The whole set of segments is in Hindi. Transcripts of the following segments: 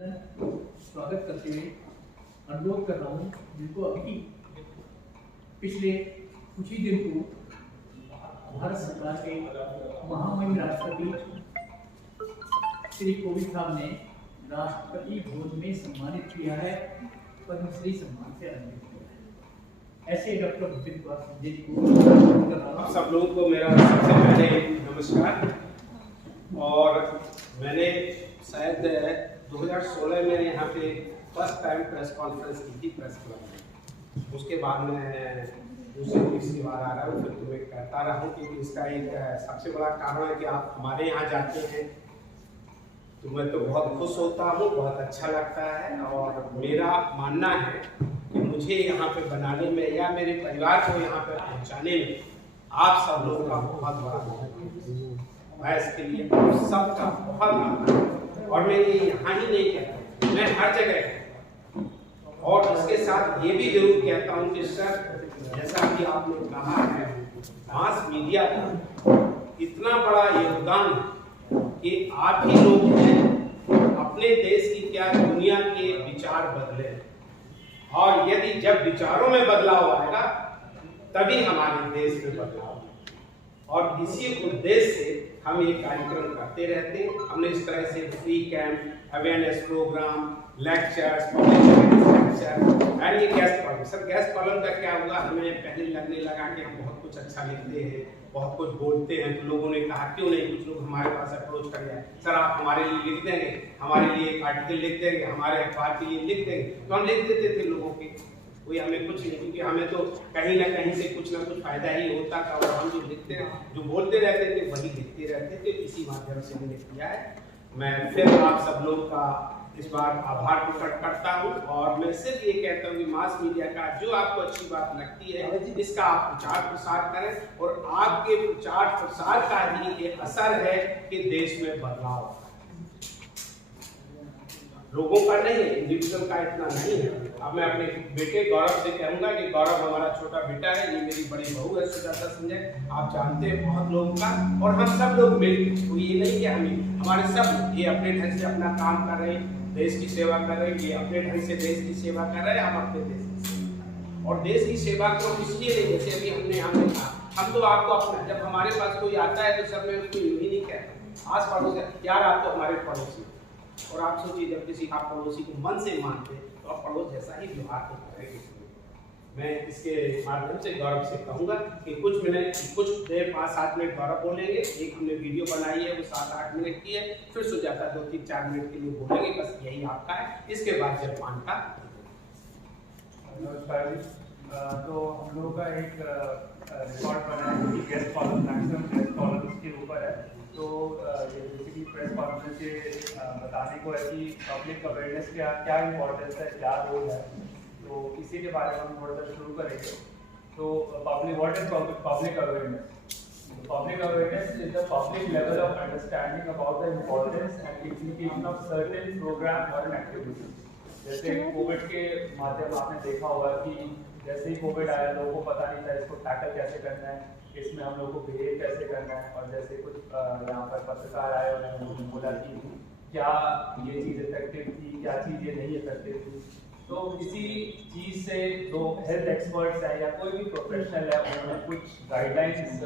स्वागत करते हुए अनुरोध कर रहा हूँ जिनको अभी पिछले कुछ ही दिन को भारत सरकार के महामहिम राष्ट्रपति श्री कोविंद साहब ने राष्ट्रपति भोज में सम्मानित किया है, पद्मश्री सम्मान से अलंकृत किया है। ऐसे डॉक्टर भूपेंद्र कुमार संजय जी को आप सब लोगों को मेरा सबसे पहले नमस्कार। और मैंने शायद 2016 में यहाँ पे फर्स्ट टाइम प्रेस कॉन्फ्रेंस की थी प्रेस क्लब में। उसके बाद मैं दूसरी तीसरी बार आ रहा हूँ, फिर तुम्हें कहता रहा हूँ क्योंकि इसका एक सबसे बड़ा कारण है कि आप हमारे यहाँ जाते हैं तो मैं तो बहुत खुश होता हूँ, बहुत अच्छा लगता है। और मेरा मानना है कि मुझे यहाँ पे बनाने में या मेरे परिवार को यहाँ पे पहुँचाने में आप सब लोगों का बहुत बड़ा मैं इसके लिए सबका बहुत और मैं ये यहाँ ही नहीं कहता, मैं हर जगह और इसके साथ ये भी जरूर कहता हूँ कि सर जैसा कि आपने कहा है मास मीडिया का इतना बड़ा योगदान कि आप ही लोग हैं अपने देश की क्या दुनिया के विचार बदले। और यदि जब विचारों में बदलाव आएगा तभी हमारे देश में बदलाव। और इसी उद्देश्य से हम ये कार्यक्रम करते रहते हैं। हमने इस तरह से free camp, awareness program, lectures, and ये guest column. Sir guest column का क्या हुआ, हमें पहले लगने लगा कि हम बहुत कुछ अच्छा लिखते हैं, बहुत कुछ बोलते हैं, तो लोगों ने कहा क्यों नहीं कुछ लोग हमारे पास अप्रोच कर जाए, सर आप हमारे लिए लिख देंगे, हमारे लिए एक आर्टिकल लिख देंगे, हमारे अखबार के लिए लिख देंगे। तो हम लिख देते थे लोगों के, कोई हमें कुछ नहीं, क्योंकि हमें तो कहीं ना कहीं से कुछ ना कुछ फायदा ही होता था। और हम जो लिखते जो बोलते रहते थे वही लिखते रहते थे। इसी माध्यम से मैंने किया है। मैं फिर आप सब लोग का इस बार आभार प्रकट करता हूँ। और मैं सिर्फ ये कहता हूँ कि मास मीडिया का जो आपको अच्छी बात लगती है इसका आप प्रचार प्रसार करें। और आपके प्रचार प्रसार का ही ये असर है कि देश में बदलाव लोगों का नहीं है, इंडिविजुअल का इतना नहीं है। अब मैं अपने बेटे गौरव से कहूंगा कि गौरव हमारा छोटा बेटा है, ये मेरी बड़ी बहू है सुजाता संजय, आप जानते हैं बहुत लोगों का। और हम सब लोग मिलकर, तो ये नहीं कि हमारे सब ये अपने ढंग से अपना काम कर रहे हैं, देश की सेवा कर रहे हैं, ये अपने ढंग से देश की सेवा कर रहे हैं, हम अपने देश की। और देश की सेवा को इसलिए नहीं, जैसे अभी हमने कहा, हम तो आपको अपना, जब हमारे पास कोई आता है तो सब मैं उसको यूं ही नहीं कहता आस पड़ोस यार आप तो हमारे पड़ोसी। और आप सोचिए जब किसी आप पड़ोसी को मन से मानते तो आप पड़ोस जैसा ही व्यवहार तो करेंगे। मैं इसके माध्यम से गौरव से कहूंगा कि कुछ देर 5-7 मिनट गौरव बोलेंगे। एक हमने वीडियो बनाई है वो 7-8 मिनट की है, फिर सुजाता 2-3-4 मिनट के लिए बोलेंगे, बस यही आपका है। इसके बाद जलपान का। नमस्कार जी। तो हम लोगों का एक रिकॉर्ड बना है कि guest column maximum guest column के ऊपर है। तो ये बेसिकली प्रेस कॉन्फ्रेंस के बताने को है कि पब्लिक अवेयरनेस का क्या इम्पोर्टेंस है, क्या रोल है, तो इसी के बारे में हम थोड़ा सा शुरू करेंगे। तो what is public awareness? Public awareness is the public level of understanding about the importance and implication of certain program or an activity. जैसे कोविड के माध्यम आपने देखा होगा कि जैसे ही कोविड आया लोगों को पता नहीं था इसको टैकल कैसे करना है, इसमें हम लोग को बिहेव कैसे करना है। और जैसे कुछ यहाँ पर पत्रकार आए और उन्होंने बोला कि क्या ये चीज़ इफेक्टिव थी, क्या चीज़ ये नहीं इफेक्टिव थी। तो इसी चीज़ से जो हेल्थ एक्सपर्ट्स हैं या कोई भी प्रोफेशनल है उन्होंने कुछ गाइडलाइंस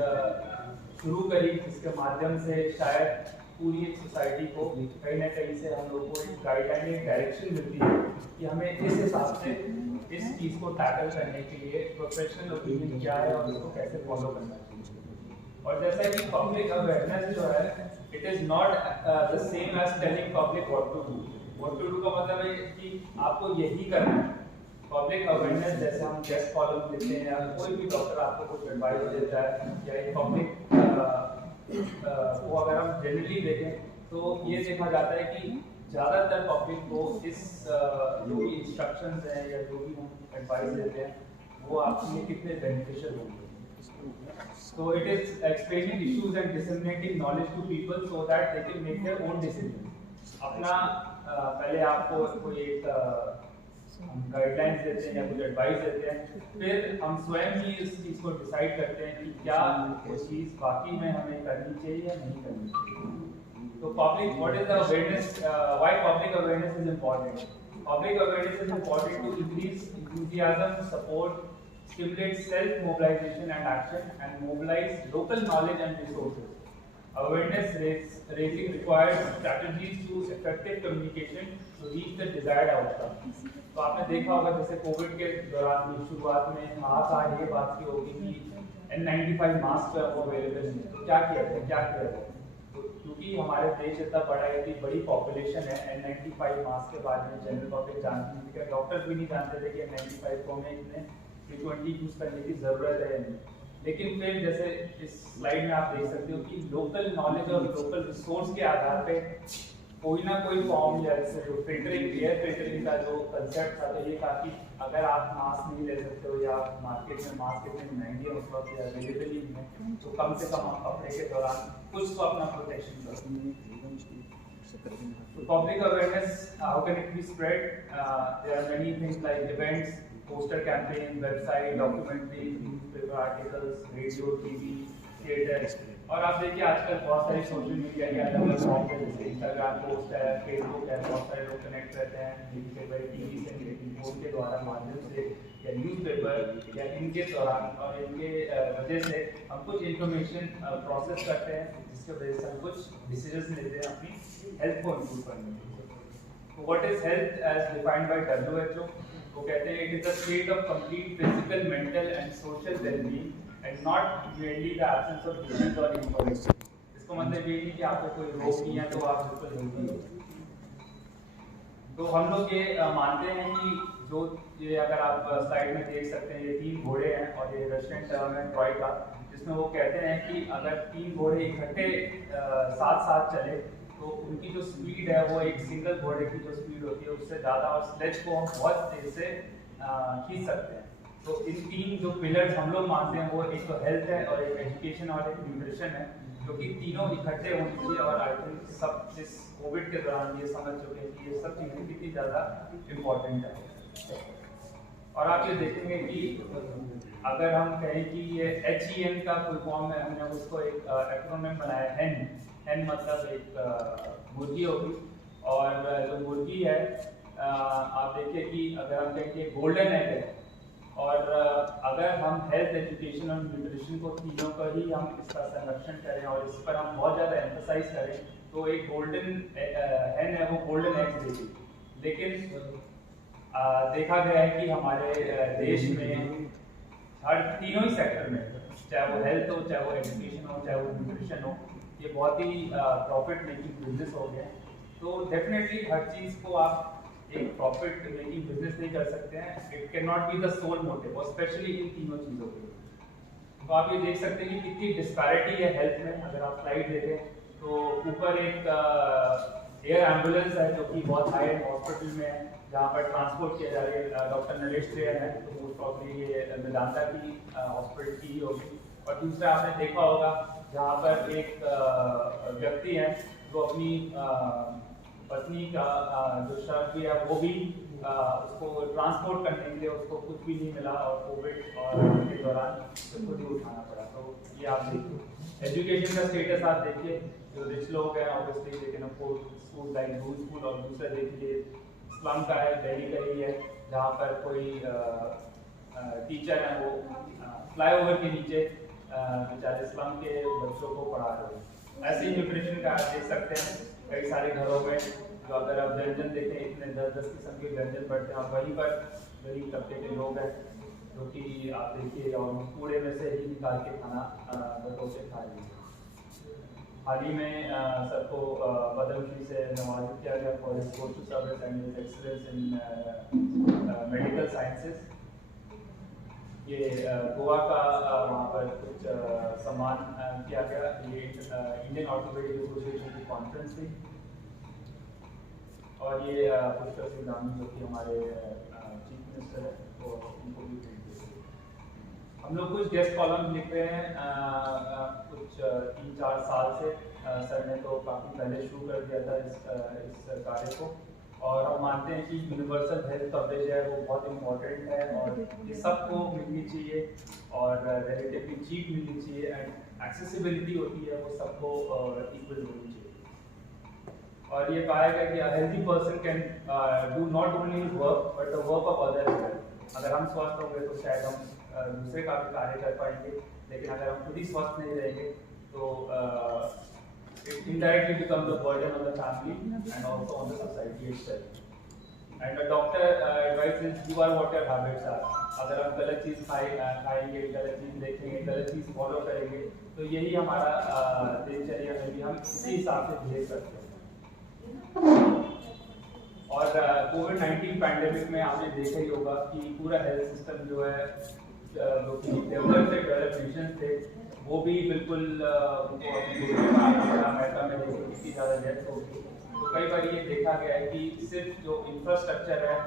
शुरू करी, जिसके माध्यम से शायद पूरी सोसाइटी को कहीं ना कहीं से हम लोगों को एक गाइडलाइन, एक डायरेक्शन मिलती है कि हमें इस हिसाब से इस चीज़ को टैकल करने के लिए प्रोफेशनल ओपिनियन क्या है और उसको कैसे फॉलो करना चाहिए। और जैसा कि पब्लिक अवेयरनेस जो है it is not the same as telling public what to do. What to do का मतलब है कि आपको यही करना है। पब्लिक अवेयरनेस जैसे हम गेस्ट कॉलम देते हैं या कोई भी डॉक्टर आपको कुछ एडवाइस देता है या एक पब्लिक को अगर हम जनरली देखें तो ये देखा जाता है कि ज़्यादातर पब्लिक को इस जो भी इंस्ट्रक्शंस हैं या जो भी हम एडवाइस देते हैं वो आपके लिए कितने बेनिफिशियल होंगे। So it is explaining issues and disseminating knowledge to people so that they can make their own decisions. अपना पहले आपको कोई एक गाइडलाइंस देते हैं या कुछ एडवाइस देते हैं, फिर हम स्वयं ही इस चीज़ को डिसाइड करते हैं कि क्या वो चीज़ वाकई में हमें करनी चाहिए या नहीं करनी चाहिए। So public, what is the awareness? Why public awareness is important? Public awareness is important to increase enthusiasm, support, stimulate self-mobilization and action, and mobilize local knowledge and resources. Awareness raising requires strategies to effective communication to reach the desired outcome. तो आपने देखा होगा जैसे कोविड के दौरान भी शुरुआत में हाथ ये बात की होगी कि N95 मास्क वो अवेलेबल नहीं, तो क्या किया जाए? तो क्योंकि हमारे देश इतना बड़ा है, इतनी बड़ी पॉपुलेशन है, N95 मास्क के बारे में जनरल पब्लिक जानती नहीं थी, डॉक्टर्स भी नहीं जानते थे कि N95 को हमें इतने फ्रीक्वेंटली यूज करने की जरूरत है। लेकिन फिर जैसे इस स्लाइड में आप देख सकते हो कि लोकल नॉलेज और लोकल रिसोर्स के आधार पे कोई ना कोई फॉर्म या जैसे जो फिल्टरिंग, एयर फिल्टरिंग का जो कंसेप्ट था, तो ये काफ़ी, अगर आप मास्क नहीं ले सकते हो या मार्केट में मास्क इतने महंगे उस वक्त या अवेलेबल ही नहीं है, तो कम से कम आप कपड़े के दौरान कुछ तो अपना प्रोटेक्शन करो। Public awareness, how can it be spread? There are many things like events, poster campaign, website, documentary, newspaper articles, radio, TV, theatre. और आप देखिए आजकल बहुत सारे सोशल मीडिया के अलग अलग फॉर्म है, जैसे इंस्टाग्राम पोस्ट है, फेसबुक है, बहुत सारे लोग कनेक्ट रहते हैं न्यूज़पेपर, टीवी से, फोन के द्वारा माध्यम से या न्यूज़पेपर या इनके दौरान, और इनके वजह से हम कुछ इन्फॉर्मेशन प्रोसेस करते हैं, जिसके वजह से हम कुछ डिसीजन लेते हैं अपनी हेल्थ को इम्प्रूव करने के लिए। What is health as defined by WHO? वो कहते हैं it is a state of complete physical, mental and social wellbeing and not merely the absence of disease or infirmity. इसको मतलब ये नहीं कि आपको कोई रोग नहीं है तो आप बिल्कुल हेल्दी हो। तो हम लोग ये मानते हैं कि जो ये, अगर आप स्लाइड में देख सकते हैं, ये 3 घोड़े हैं और ये रशियन टर्म है ट्रॉय का, जिसमें वो कहते हैं कि अगर 3 घोड़े इकट्ठे साथ चले तो उनकी जो स्पीड है वो एक सिंगल घोड़े की जो स्पीड होती है उससे ज़्यादा, और स्लेज को हम बहुत तेज से खींच सकते हैं। तो इन 3 जो पिलर्स हम लोग मानते हैं, वो एक तो हेल्थ है और एक एजुकेशन और एक न्यूट्रिशन है, जो कि तीनों इकट्ठे होनी चाहिए। और आई थिंक सब इस कोविड के दौरान ये समझ चुके हैं कि ये सब चीज़ें कितनी ज़्यादा इम्पोर्टेंट है। और आप ये देखेंगे कि अगर हम कहें कि ये HEN का फुल फॉर्म है, हमने उसको एक एक्रोनिम बनाया, हेन मतलब एक मुर्गी होगी, और जो मुर्गी है आप देखिए कि अगर हम कहें कि गोल्डन एग है, और अगर हम हेल्थ, एजुकेशन और न्यूट्रिशन को तीनों का ही हम इसका संरक्षण करें और इस पर हम बहुत ज़्यादा एम्फसाइज करें, तो एक गोल्डन हेन है वो गोल्डन एग्स देगी। लेकिन देखा गया है कि हमारे देश में हर तीनों ही सेक्टर में, चाहे वो हेल्थ हो, चाहे वो एजुकेशन हो, चाहे वो न्यूट्रिशन हो, ये बहुत ही प्रॉफिट मेकिंग बिजनेस हो गए। तो डेफिनेटली हर चीज़ को आप एक प्रॉफिट मेकिंग बिजनेस नहीं कर सकते हैं, it can not be the sole motive, और स्पेशली इन तीनों चीज़ों के लिए। तो आप ये देख सकते हैं कि कितनी डिस्पैरिटी है हेल्थ में। अगर आप स्लाइड देखें तो ऊपर एक एयर एम्बुलेंस है जो कि बहुत हाई एंड हॉस्पिटल में है, जहाँ पर ट्रांसपोर्ट किया जा रहा है। डॉक्टर नरेश ट्रेन है, तो मोस्ट प्रॉब्ली ये मेदांता की हॉस्पिटल की ही होगी। और दूसरा आपने देखा होगा जहाँ पर एक व्यक्ति है जो अपनी पत्नी का जो शव भी है वो भी उसको ट्रांसपोर्ट करने के लिए उसको कुछ भी नहीं मिला, और कोविड और के दौरान उसको भी उठाना पड़ा। तो ये आप देखिए एजुकेशन का स्टेटस आप देखिए, जो रिच लोग हैं obviously they can afford school like rule school, और दूसरा देखिए स्लम का है, दिल्ली का ही है, जहाँ पर कोई टीचर है वो फ्लाईओवर के नीचे बेचारे स्लम के बच्चों को पढ़ा रहे हैं। ऐसे ही न्यूट्रिशन का आप देख सकते हैं कई सारे घरों में, जो अगर आप व्यंजन देखें इतने 10-10 किस्म के व्यंजन पड़ते हैं, और वहीं पर गरीब तबके के लोग हैं जो कि आप देखिए और कूड़े में से ही निकाल के खाना बतौर से खा रही है। हाल ही में सबको पद्मश्री से नवाजित किया गया for his social service and excellence in medical sciences. ये गोवा का वहाँ पर कुछ सम्मान किया गया। ये इंडियन ऑर्थोपेडिक एसोसिएशन की कॉन्फ्रेंस थी, और ये पुष्कर सिंह धामी जो कि हमारे चीफ मिनिस्टर है, तो उनको भी भेंट दी। हम लोग कुछ गेस्ट कॉलम लिख रहे हैं कुछ 3-4 साल से। सर ने तो काफ़ी पहले शुरू कर दिया था इस कार्य को, और हम मानते हैं कि यूनिवर्सल हेल्थ कवरेज है वो बहुत इम्पोर्टेंट है, और ये सबको मिलनी चाहिए, और रिलेटिवली चीप मिलनी चाहिए, एंड एक्सेसिबिलिटी होती है वो सबको इक्वल होनी चाहिए। और ये पाया गया कि a healthy person can do not only his work but the work of others as well. अगर हम स्वस्थ होंगे तो शायद हम दूसरे का भी कार्य कर पाएंगे, लेकिन अगर हम खुद ही स्वस्थ नहीं रहेंगे तो it indirectly becomes a burden on the family and also on the society itself. And a doctor advises you are what your habits are. अगर हम गलत चीज़ खाएंगे, गलत चीज़ देखेंगे, गलत चीज़ फॉलो करेंगे, तो यही हमारा दिनचर्या में भी हम इसी हिसाब से भेज सकते हैं। और कोविड-19 पैंडेमिक में आपने देखा ही होगा कि पूरा हेल्थ सिस्टम जो है जो कि डेवलप नेशन थे वो भी बिल्कुल उनको अपनी दूरी पर आना पड़ा। अमेरिका में देखो कितनी ज़्यादा डेथ हो गई। तो कई बार ये देखा गया है कि सिर्फ जो इंफ्रास्ट्रक्चर है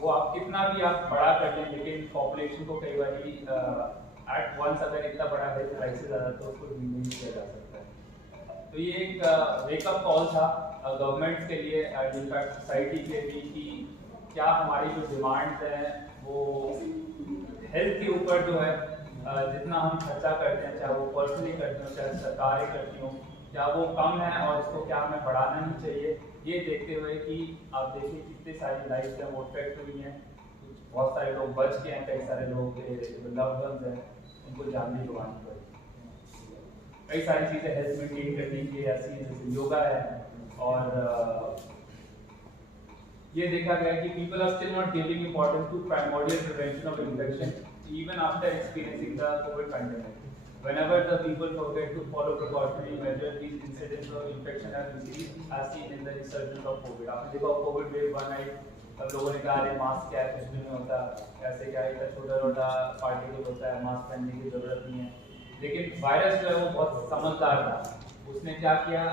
वो आप कितना भी आप बड़ा कर लें, लेकिन पॉपुलेशन को कई बार एट वंस अगर इतना बड़ा हेल्थ क्राइसिस आ जाता है तो उसको नहीं किया जा सकता है। तो ये एक वेकअप कॉल था गवर्नमेंट्स के लिए, इनफैक्ट सोसाइटी के भी, कि क्या हमारी जो डिमांड्स हैं वो हेल्थ के ऊपर जो है जितना हम खर्चा करते हैं, चाहे वो पर्सनली करते हो चाहे सरकारें करती हों, क्या वो कम है और उसको क्या हमें बढ़ाना नहीं चाहिए। ये देखते हुए कि आप देखिए कितने सारी लाइफ हैं वो इफेक्ट हुई हैं, बहुत सारे लोग बच गए हैं, कई सारे लोग लव्ड वंस हैं उनको जान भी गंवानी पड़ी। कई सारी चीज़ें हेल्थ मेंटेन करने की ऐसी जैसे योगा है, और ये देखा गया कि people are still not giving importance to primordial prevention of infection even after experiencing the COVID pandemic. Whenever the people forget to follow precautionary measures, these incidents of infection have increased, as seen in the resurgence of COVID. आपने देखा कोविड वेव 1 आई, अब लोगों ने कहा अरे मास्क क्या है, कुछ भी नहीं होता, ऐसे क्या है, छोटा छोटा पार्टिकल होता है, मास्क पहनने की जरूरत नहीं है। लेकिन वायरस जो है वो बहुत समझदार था, उसने क्या किया,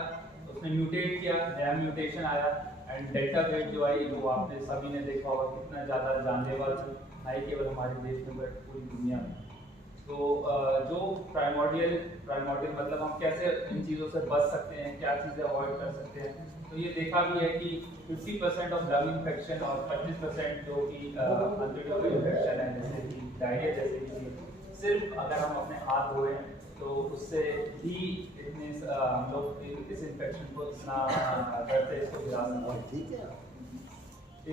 उसने म्यूटेट किया, नया म्यूटेशन आया एंड डेल्टा वेव जो आई वो आपने सभी ने देखा होगा कितना ज़्यादा जानलेवा था, नहीं केवल हमारे देश में बट पूरी दुनिया में। तो जो प्राइमोर्डियल मतलब हम कैसे इन चीज़ों से बच सकते हैं, क्या चीज़ें अवॉइड कर सकते हैं, तो ये देखा भी है कि 50% ऑफ लंग इन्फेक्शन और 25% जो कि अनट्रीटेबल इन्फेक्शन है जैसे कि डायरिया जैसे कि सिर्फ अगर हम अपने हाथ धोएं तो उससे ही इतने हम लोग इस इन्फेक्शन को इतना डर से इसको गिरा सकते हैं।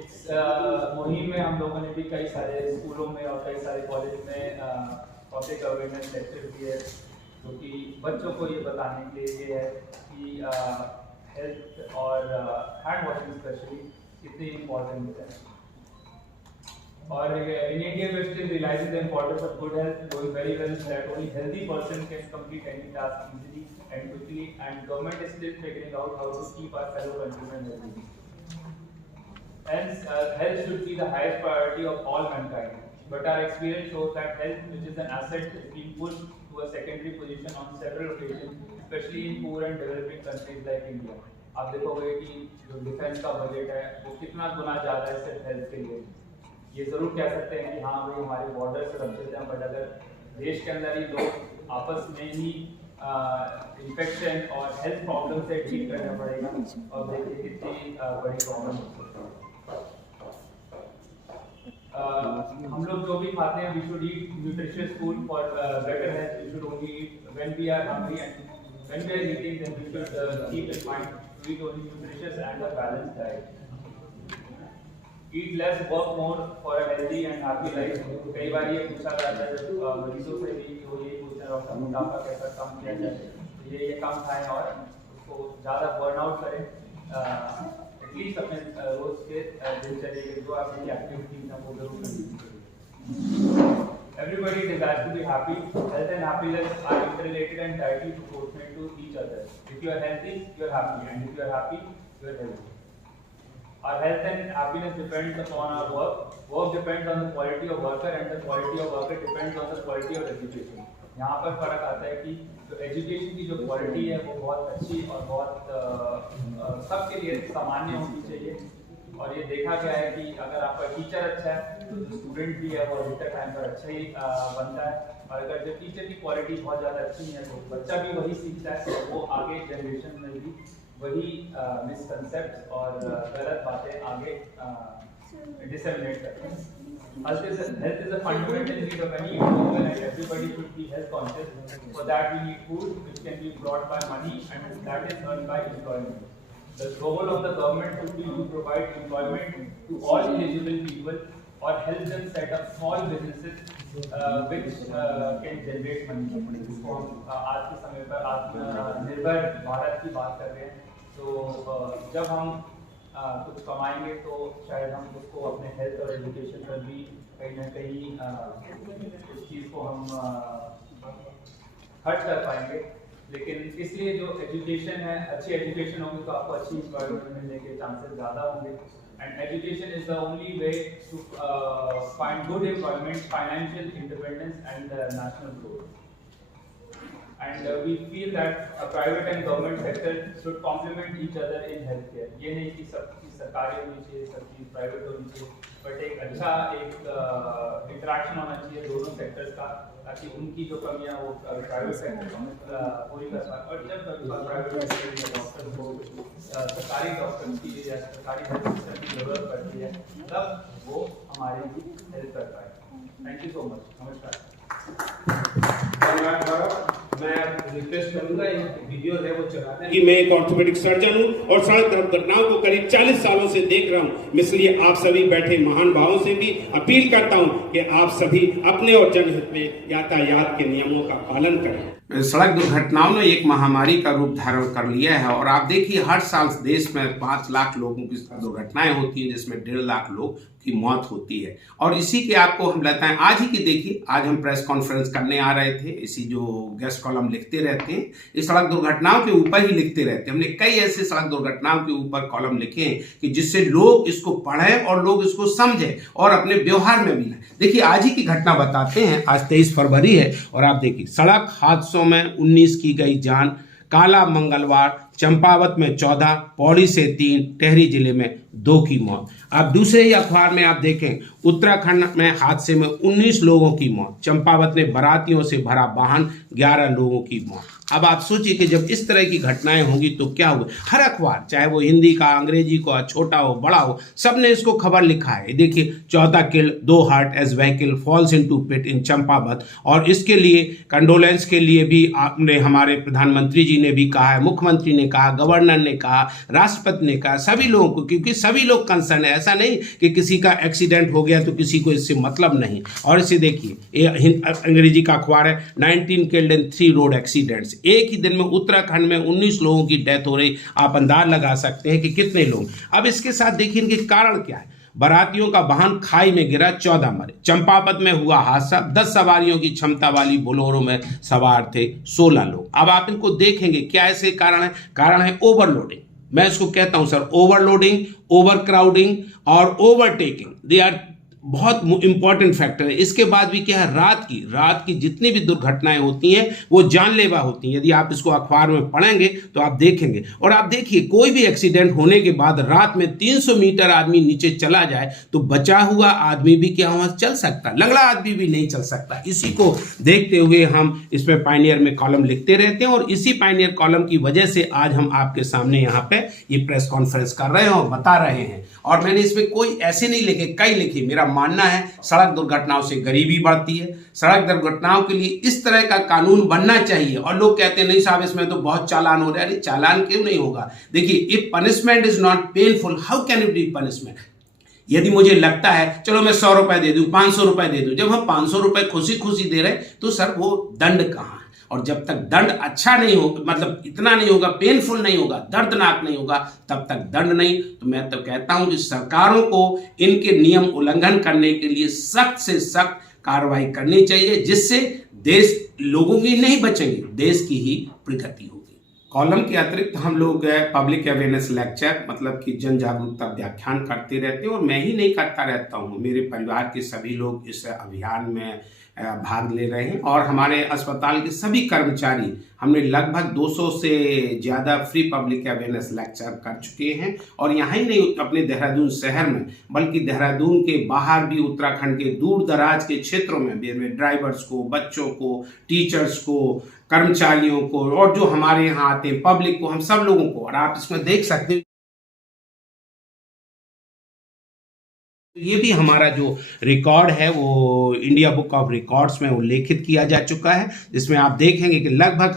इस मुहिम में हम लोगों ने भी कई सारे स्कूलों में और कई सारे कॉलेज में पब्लिक अवेयरनेस लेक्चर दिए, जो कि बच्चों को ये बताने के लिए ये है कि हेल्थ और हैंड वॉशिंग स्पेशली कितनी इम्पोर्टेंट है। और in India we are still realizing the importance of good health, knowing very well that only healthy person can complete any task easily and quickly, and government is still figuring out how to keep our fellow countrymen healthy. Hence, health should be the highest priority of all mankind. But our experience shows that health, which is an asset, is being pushed to a secondary position on several occasions, especially in poor and developing countries like India. आप देखोगे कि जो डिफेंस का बजट है वो कितना गुना ज़्यादा है सिर्फ हेल्थ के लिए। ये जरूर कह सकते हैं कि हाँ भाई हमारे बॉर्डर सुरक्षित हैं, बट अगर देश के अंदर ही लोग आपस में ही इन्फेक्शन और हेल्थ प्रॉब्लम से डील करना पड़ेगा, और देखिए कितनी बड़ी प्रॉब्लम हम लोग जो भी खाते हैं, we should eat nutritious food for better health. We should only eat when we are hungry, and when we are eating then we should keep in mind to eat only nutritious and a balanced diet. Eat less, work more for a healthy and happy life. कई बार ये पूछा जाता है जब मरीजों से भी, तो ये पूछते हैं डॉक्टर मोटापा कैसा कम किया जाए, तो ये कम खाएं और उसको ज़्यादा बर्नआउट करें, एटलीस्ट अपने रोज के दिनचर्या के जो आपकी एक्टिविटीज हैं वो जरूर करें। Everybody desires to be happy. Health and happiness are interrelated and tightly proportional to each other. If you are healthy, you are happy, and if you are happy, you are healthy. Our health and happiness depends upon our work. Work depends on the quality of worker, and the quality of worker depends on the quality of education. यहाँ पर फर्क आता है कि जो एजुकेशन की जो क्वालिटी है वो बहुत अच्छी और बहुत सबके लिए सामान्य होनी चाहिए। और ये देखा गया है कि अगर आपका टीचर अच्छा है तो जो स्टूडेंट भी है वो अधिकतर टाइम पर अच्छा ही बनता है, और अगर जो टीचर की क्वालिटी बहुत ज़्यादा अच्छी है तो बच्चा भी वही सीखता है, वो आगे जनरेशन में भी वही मिसकंसेप्ट और गलत बातें आगे डिसेमिनेट करते हैं। Health is a fundamental need of any individual, and everybody should be health conscious. For that, we need food, which can be brought by money, and that is earned by employment. The role of the government should be to provide employment to all eligible people or help them set up small businesses which can generate money. जिसको हम आज के समय पर आत्मनिर्भर भारत की बात कर रहे हैं, तो जब हम कुछ कमाएंगे तो शायद हम उसको अपने हेल्थ और एजुकेशन पर भी कहीं ना कहीं उस चीज़ को हम खर्च कर पाएंगे। लेकिन इसलिए जो एजुकेशन है, अच्छी एजुकेशन होगी तो आपको अच्छी एम्प्लॉयमेंट मिलने के चांसेस ज़्यादा होंगे। And education is the only way to find good employment, financial independence and national growth. And we feel that a private and government sector should complement each other in healthcare. ये नहीं कि सब चीज़ सरकारी होनी चाहिए, सब चीज़ प्राइवेट होनी चाहिए, बट एक अच्छा इंटरेक्शन होना चाहिए दोनों सेक्टर्स का, ताकि उनकी जो कमियां वो प्राइवेट सेक्टर पूरी कर पाए। और जब प्राइवेट सेक्टर में डॉक्टर को सरकारी डॉक्टर की या सरकारी हेल्थ सिस्टम की जरूरत पड़ती है, तब वो हमारी हेल्प कर पाए। Thank you so much. नमस्कार। मैं रिक्वेस्ट करूंगा एक वीडियो है वो चला दें। कि मैं एक ऑर्थोपेडिक सर्जन हूं और सड़क दुर्घटनाओं को करीब 40 सालों से देख रहा हूं। इसलिए आप सभी बैठे महान भावों से भी अपील करता हूं कि आप सभी अपने और जनहित में यातायात के नियमों का पालन करें। सड़क दुर्घटनाओं ने एक महामारी का रूप धारण कर लिया है और आप देखिए हर साल देश में 5 लाख लोगों की दुर्घटनाएं होती हैं, जिसमें 1.5 लाख लोग की मौत होती है। और इसी के आपको हम बताएं, आज ही की देखिए, आज हम प्रेस कॉन्फ्रेंस करने आ रहे थे, इसी जो गेस्ट कॉलम लिखते रहते हैं, इस सड़क दुर्घटनाओं के ऊपर ही लिखते रहते हैं। हमने कई ऐसे सड़क दुर्घटनाओं के ऊपर कॉलम लिखे हैं कि जिससे लोग इसको पढ़ें और लोग इसको समझें और अपने व्यवहार में भी लाएं। देखिए आज ही की घटना बताते हैं, आज 23 फरवरी है और आप देखिए सड़क हादसों में 19 की गई जान, काला मंगलवार, चंपावत में 14, पौड़ी से 3, टिहरी जिले में 2 की मौत। अब दूसरे ही अखबार में आप देखें, उत्तराखंड में हादसे में 19 लोगों की मौत, चंपावत में बारातियों से भरा वाहन, 11 लोगों की मौत। अब आप सोचिए कि जब इस तरह की घटनाएं होंगी तो क्या होगा। हर अखबार, चाहे वो हिंदी का, अंग्रेजी का, छोटा हो बड़ा हो, सब ने इसको खबर लिखा है। देखिए 14 kill, 2 hurt as vehicle falls into pit in Champawat. और इसके लिए कंडोलेंस के लिए भी आपने, हमारे प्रधानमंत्री जी ने भी कहा है, मुख्यमंत्री ने कहा, गवर्नर ने कहा, राष्ट्रपति ने कहा, सभी लोगों को, क्योंकि सभी लोग कंसर्न है। ऐसा नहीं कि किसी का एक्सीडेंट हो गया तो किसी को इससे मतलब नहीं। और इसे देखिए, ये अंग्रेजी का अखबार है, 19 किल्ड इन 3 रोड एक्सीडेंट्स। एक ही दिन में उत्तराखंड में 19 लोगों की डेथ हो रही। आप अंदाज लगा सकते हैं कि कितने लोग। अब इसके साथ देखिए इनके कारण क्या है। बारातियों का वाहन खाई में गिरा, 14 मरे। चंपावत में हुआ हादसा, 10 सवारियों की क्षमता वाली बोलेरो में सवार थे 16 लोग। अब आप इनको देखेंगे, क्या ऐसे कारण है? कारण है ओवरलोडिंग। मैं इसको कहता हूं सर, ओवरलोडिंग, ओवर क्राउडिंग और ओवरटेकिंग, दे आर बहुत इंपॉर्टेंट फैक्टर है। इसके बाद भी क्या है, रात की जितनी भी दुर्घटनाएं होती हैं वो जानलेवा होती हैं। यदि आप इसको अखबार में पढ़ेंगे तो आप देखेंगे। और आप देखिए, कोई भी एक्सीडेंट होने के बाद रात में 300 मीटर आदमी नीचे चला जाए तो बचा हुआ आदमी भी क्या वहां चल सकता, लंगड़ा आदमी भी नहीं चल सकता। इसी को देखते हुए हम इसमें पायनियर में कॉलम लिखते रहते हैं और इसी पायनियर कॉलम की वजह से आज हम आपके सामने यहाँ पे ये प्रेस कॉन्फ्रेंस कर रहे हैं और बता रहे हैं। और मैंने इसमें कोई ऐसे नहीं लिखे, कई लिखे। मेरा मानना है सड़क दुर्घटनाओं से गरीबी बढ़ती है। सड़क दुर्घटनाओं के लिए इस तरह का कानून बनना चाहिए। और लोग कहते हैं नहीं साहब इसमें तो बहुत चालान हो रहा है। अरे चालान क्यों नहीं होगा? देखिए, if punishment is not painful, how can it B punishment? यदि मुझे लगता है चलो मैं 100 रुपए दे दूं, 500 रुपए दे दूं, जब हम 500 रुपए खुशी खुशी दे रहे तो सर वो दंड कहां है? और जब तक दंड अच्छा नहीं होगा, मतलब इतना नहीं होगा, पेनफुल नहीं होगा, दर्दनाक नहीं होगा, तब तक दंड नहीं। तो मैं तो कहता हूं कि सरकारों को इनके नियम उल्लंघन करने के लिए सख्त से सख्त कार्रवाई करनी चाहिए, जिससे देश लोगों की नहीं बचेंगे, देश की ही प्रगति होगी। कॉलम के अतिरिक्त हम लोग पब्लिक अवेयरनेस लेक्चर, मतलब कि जन जागरूकता व्याख्यान करते रहते हैं। और मैं ही नहीं करता रहता हूँ, मेरे परिवार के सभी लोग इस अभियान में भाग ले रहे हैं। और हमारे अस्पताल के सभी कर्मचारी, हमने लगभग 200 से ज़्यादा फ्री पब्लिक अवेयरनेस लेक्चर कर चुके हैं। और यहाँ ही नहीं, अपने देहरादून शहर में, बल्कि देहरादून के बाहर भी, उत्तराखंड के दूर दराज के क्षेत्रों में भी ड्राइवर्स को, बच्चों को, टीचर्स को, कर्मचारियों को, और जो हमारे यहाँ आते हैं पब्लिक को, हम सब लोगों को। और आप इसमें देख सकते हैं ये भी हमारा जो रिकॉर्ड है वो इंडिया बुक ऑफ रिकॉर्ड्स में उल्लेखित किया जा चुका है, जिसमें आप देखेंगे कि लगभग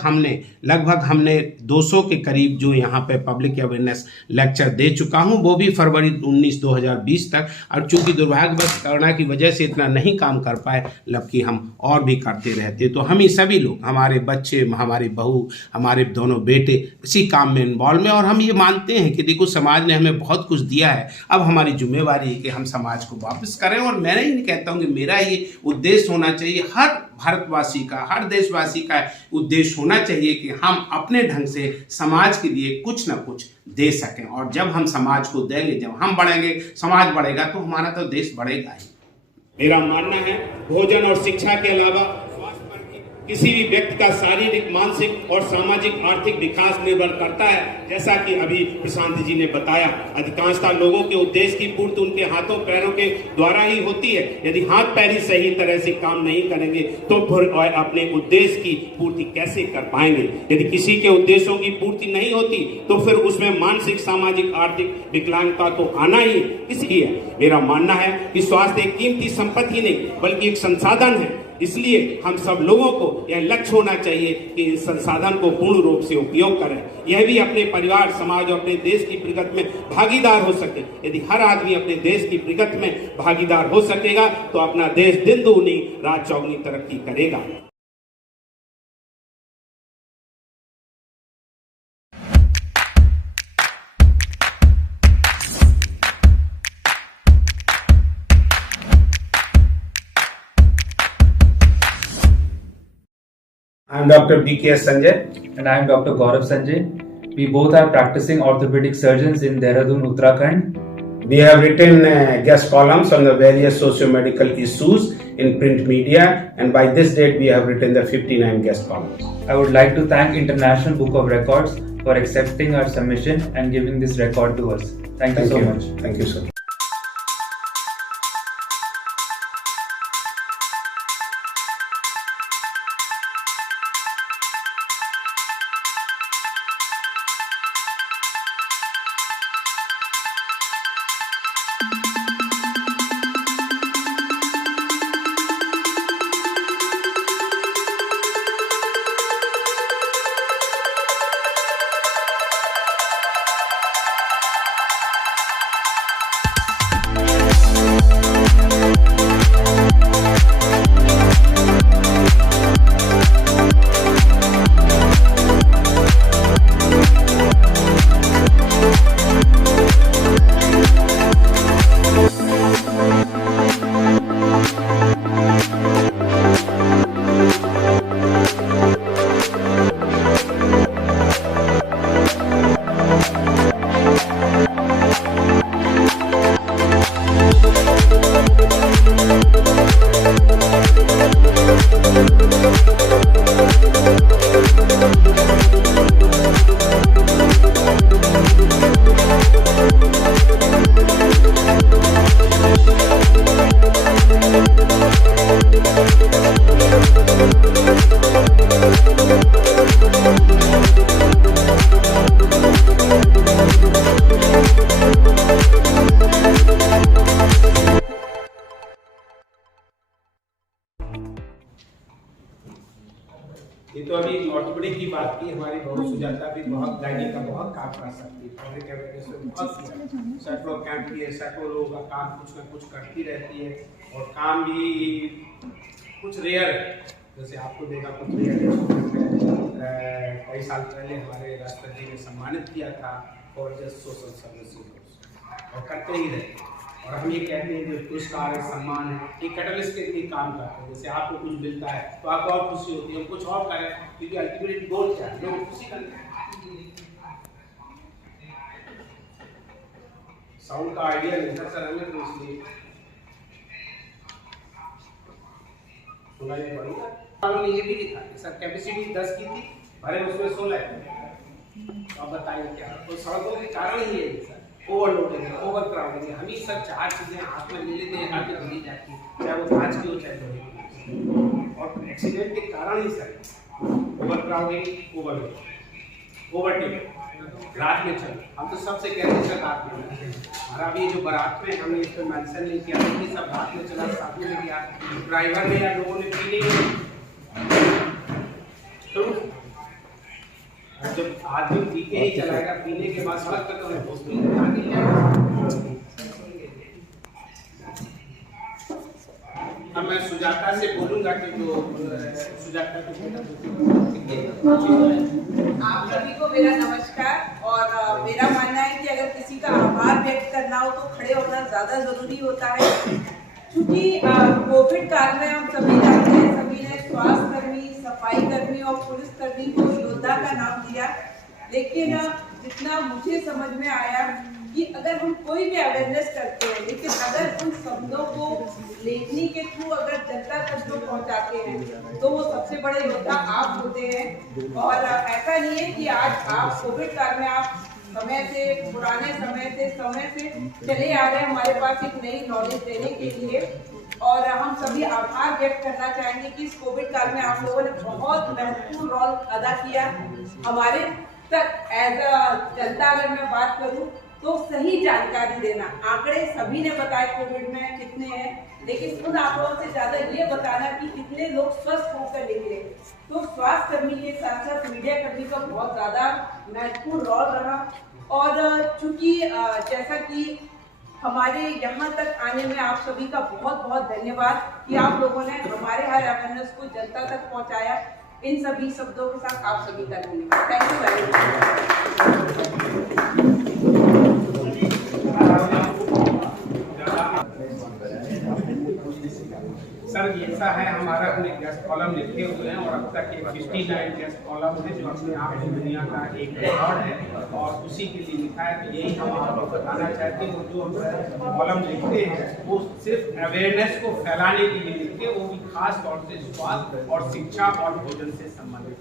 हमने 200 के करीब जो यहाँ पे पब्लिक अवेयरनेस लेक्चर दे चुका हूँ, वो भी फरवरी 19 2020 तक। और चूंकि दुर्भाग्यवश कोरोना की वजह से इतना नहीं काम कर पाए, जबकि हम और भी करते रहते। तो हम ही सभी लोग, हमारे बच्चे, हमारे बहू, हमारे दोनों बेटे इसी काम में इन्वॉल्व हैं। और हम ये मानते हैं कि देखो समाज ने हमें बहुत कुछ दिया है, अब हमारी जिम्मेवारी है कि हम समाज को वापस करें। और मैं ही नहीं कहता हूं कि मेरा ये उद्देश्य होना चाहिए, हर भारतवासी का, हर देशवासी का उद्देश्य होना चाहिए कि हम अपने ढंग से समाज के लिए कुछ ना कुछ दे सकें। और जब हम समाज को देंगे, जब हम बढ़ेंगे, समाज बढ़ेगा, तो हमारा तो देश बढ़ेगा ही। मेरा मानना है भोजन और शिक्षा के अलावा स्वास्थ्य पर भी किसी भी व्यक्ति का शारीरिक, मानसिक और सामाजिक आर्थिक विकास निर्भर करता है। जैसा कि अभी प्रशांत जी ने बताया, अधिकांशतः लोगों के उद्देश्य की पूर्ति उनके हाथों पैरों के द्वारा ही होती है। यदि हाथ पैर ही सही तरह से काम नहीं करेंगे तो फिर अपने उद्देश्य की पूर्ति कैसे कर पाएंगे। यदि किसी के उद्देश्यों की पूर्ति नहीं होती तो फिर उसमें मानसिक, सामाजिक, आर्थिक विकलांगता तो आना ही। इसलिए मेरा मानना है कि स्वास्थ्य एक कीमती संपत्ति नहीं बल्कि एक संसाधन है। इसलिए हम सब लोगों को यह लक्ष्य होना चाहिए कि इस संसाधन को पूर्ण रूप से उपयोग करें। यह भी अपने परिवार, समाज और अपने देश की प्रगति में भागीदार हो सके। यदि हर आदमी अपने देश की प्रगति में भागीदार हो सकेगा तो अपना देश दिन दुगनी रात चौगुनी तरक्की करेगा। I'm Dr. B.K.S. Sanjay. And I am Dr. Gaurav Sanjay. We both are practicing orthopedic surgeons in Dehradun, Uttarakhand. We have written guest columns on the various socio-medical issues in print media, and by this date we have written the 59 guest columns. I would like to thank International Book of Records for accepting our submission and giving this record to us. Thank you so much. Thank you, sir. ये तो अभी ऑर्थोपेडिक की बात की। हमारी बहुत सुजाता भी बहुत गाइडिंग का बहुत काम कर सकती है। सैकड़ों कैंप किए, सैकड़ों लोगों का काम कुछ ना कुछ करती रहती है और काम भी कुछ रेयर है। जैसे आपको देखा कुछ रेयर है। कई साल पहले हमारे राष्ट्रपति जी ने सम्मानित किया था फॉर जस्ट सोशल सर्विसेज और करते ही रहे। और हम ये कहते हैं कि पुरस्कार है, सम्मान है, एक कैटलिस्ट के लिए काम करते हैं। जैसे आपको कुछ मिलता है तो आपको और खुशी होती है, हम कुछ और करें, क्योंकि अल्टीमेट गोल क्या है, लोग खुशी करते हैं। साउंड का आइडिया नहीं था सर हमें, तो इसलिए सुनाई पड़ेगा। ये भी लिखा सर कैपेसिटी 10 की थी, भरे उसमें 16 है। अब बताइए क्या, तो सड़कों के कारण ही है सर, ओवरलोडिंग है, ओवर क्राउडिंग है। हम ही सब चार चीजें हाथ में ले लेते हैं, आगे धुली जाती है, चाहे वो कांच की हो चाहे लोहे की। और एक्सीडेंट के कारण ही sir over crowding, overload, overtake में चल, हम तो सबसे कहते हैं रात में। और अभी जो बारात में हमने इस पर मेंशन नहीं किया कि सब रात में चला, साथ में गया ड्राइवर ने या लोगों ने पी नहीं। तो जब आदमी पी के ही चलाएगा, पीने के बाद सड़क पर तो हमें होश नहीं आएगा। अब मैं सुजाता से बोलूंगा कि जो सुजाता आप सभी को मेरा नमस्कार। और मेरा मानना है कि अगर किसी का आभार व्यक्त करना हो तो खड़े होना ज्यादा जरूरी होता है, क्योंकि कोविड काल में हम सभी जानते हैं, सभी ने स्वास्थ्य कर्मी, सफाई कर्मी और पुलिस कर्मी को योद्धा का नाम दिया। लेकिन जितना मुझे समझ में आया कि अगर हम कोई भी अवेयरनेस करते हैं, लेकिन अगर उन शब्दों को लेखनी के थ्रू अगर जनता तक जो पहुंचाते हैं तो वो सबसे बड़े योद्धा आप होते हैं। और ऐसा नहीं है कि आज आप कोविड काल में आप पुराने समय से चले आ रहे हैं हमारे पास एक नई नॉलेज देने के लिए। और हम सभी आभार व्यक्त करना चाहेंगे कि इस कोविड काल में आप लोगों ने बहुत महत्वपूर्ण रोल अदा किया हमारे तक। एज अ जनता अगर मैं बात करूं तो सही जानकारी देना, आंकड़े सभी ने बताए कोविड में कितने हैं, लेकिन उन आंकड़ों से ज्यादा ये बताना कि कितने लोग स्वस्थ होकर निकले। तो स्वास्थ्य कर्मी के साथ साथ मीडिया कर्मी का बहुत ज्यादा महत्वपूर्ण रोल रहा। और चूंकि जैसा कि हमारे यहाँ तक आने में आप सभी का बहुत बहुत धन्यवाद कि आप लोगों ने हमारे हर अवेयरनेस को जनता तक पहुँचाया। इन सभी शब्दों के साथ आप सभी का धन्यवाद। Thank you very much. Sir ऐसा है, हमारा अपने गेस्ट कॉलम लिखे हुए हैं और अब तक ये 59 गेस्ट कॉलम है जो अपने आप में दुनिया का एक रिकॉर्ड है और उसी के लिए लिखा है। तो यही हम आपको बताना चाहते हैं, जो हम कॉलम लिखते हैं वो सिर्फ अवेयरनेस को फैलाने के लिए लिखते हैं, वो भी खास तौर से स्वास्थ्य और शिक्षा और भोजन से संबंधित।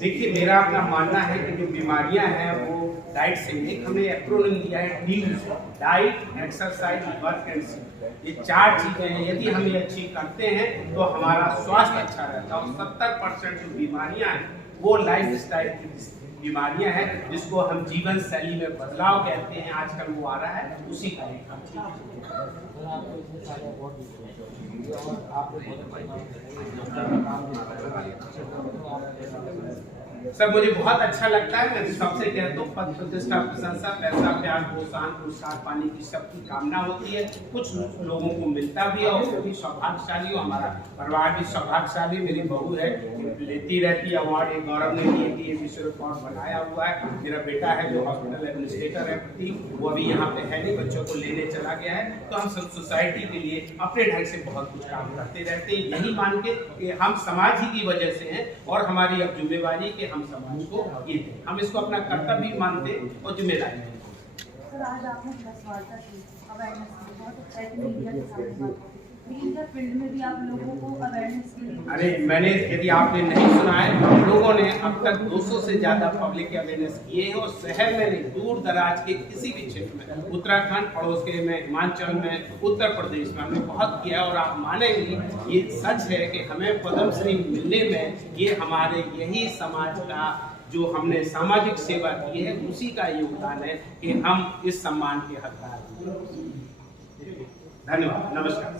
देखिए, मेरा अपना मानना है कि जो बीमारियां हैं वो डाइट से, एक हमने एक्रोनिम दिया है DEW, diet, exercise, work and sleep. ये 4 चीजें हैं, यदि हम ये अच्छी करते हैं तो हमारा स्वास्थ्य अच्छा रहता है। और 70% जो बीमारियां हैं वो लाइफ स्टाइल की बीमारियां हैं, जिसको हम जीवन शैली में बदलाव कहते हैं, आजकल वो आ रहा है, उसी का एक सर मुझे बहुत अच्छा लगता है। मैं सबसे कहता हूँ, पद प्रतिष्ठा, प्रशंसा, पैसा, प्यार, प्रोत्साहन, पुरस्कार पाने की सबकी कामना होती है। कुछ लोगों को मिलता भी है और वो भी सौभाग्यशाली हो। हमारा परिवार भी सौभाग्यशाली, मेरी बहू है, लेती रहती है अवार्ड। एक गौरव ने लिए कि विश्व रिकॉर्ड बनाया हुआ है। मेरा बेटा है जो हॉस्पिटल एडमिनिस्ट्रेटर है प्रतीक, वो अभी यहाँ पे है नहीं, बच्चों को लेने चला गया है। तो हम सब सोसाइटी के लिए अपने ढंग से बहुत कुछ काम करते रहते हैं, यही मान के कि हम समाज ही की वजह से हैं और हमारी अब जिम्मेवारी कि हम समाज को ये दें। हम इसको अपना कर्तव्य मानते और जिम्मेदारी है। सर आज आपने प्रेस वार्ता की, अवेयरनेस की, बहुत अच्छा है कि मीडिया के सामने बात होती है। मीडिया फील्ड में भी आप लोगों को अवेयरनेस के लिए, अरे मैंने, यदि आपने नहीं सुना है, हम लोगों ने अब तक 200 से ज्यादा पब्लिक अवेयरनेस किए हैं और शहर में नहीं, दूर दराज के किसी भी क्षेत्र में, उत्तराखंड, पड़ोस के में, हिमाचल में, उत्तर प्रदेश में हमने बहुत किया। और आप मानेंगे, ये सच है कि हमें पद्मश्री मिलने में ये हमारे यही समाज का जो हमने सामाजिक सेवा की है उसी का योगदान है कि हम इस सम्मान के हकदार हैं। धन्यवाद, नमस्कार।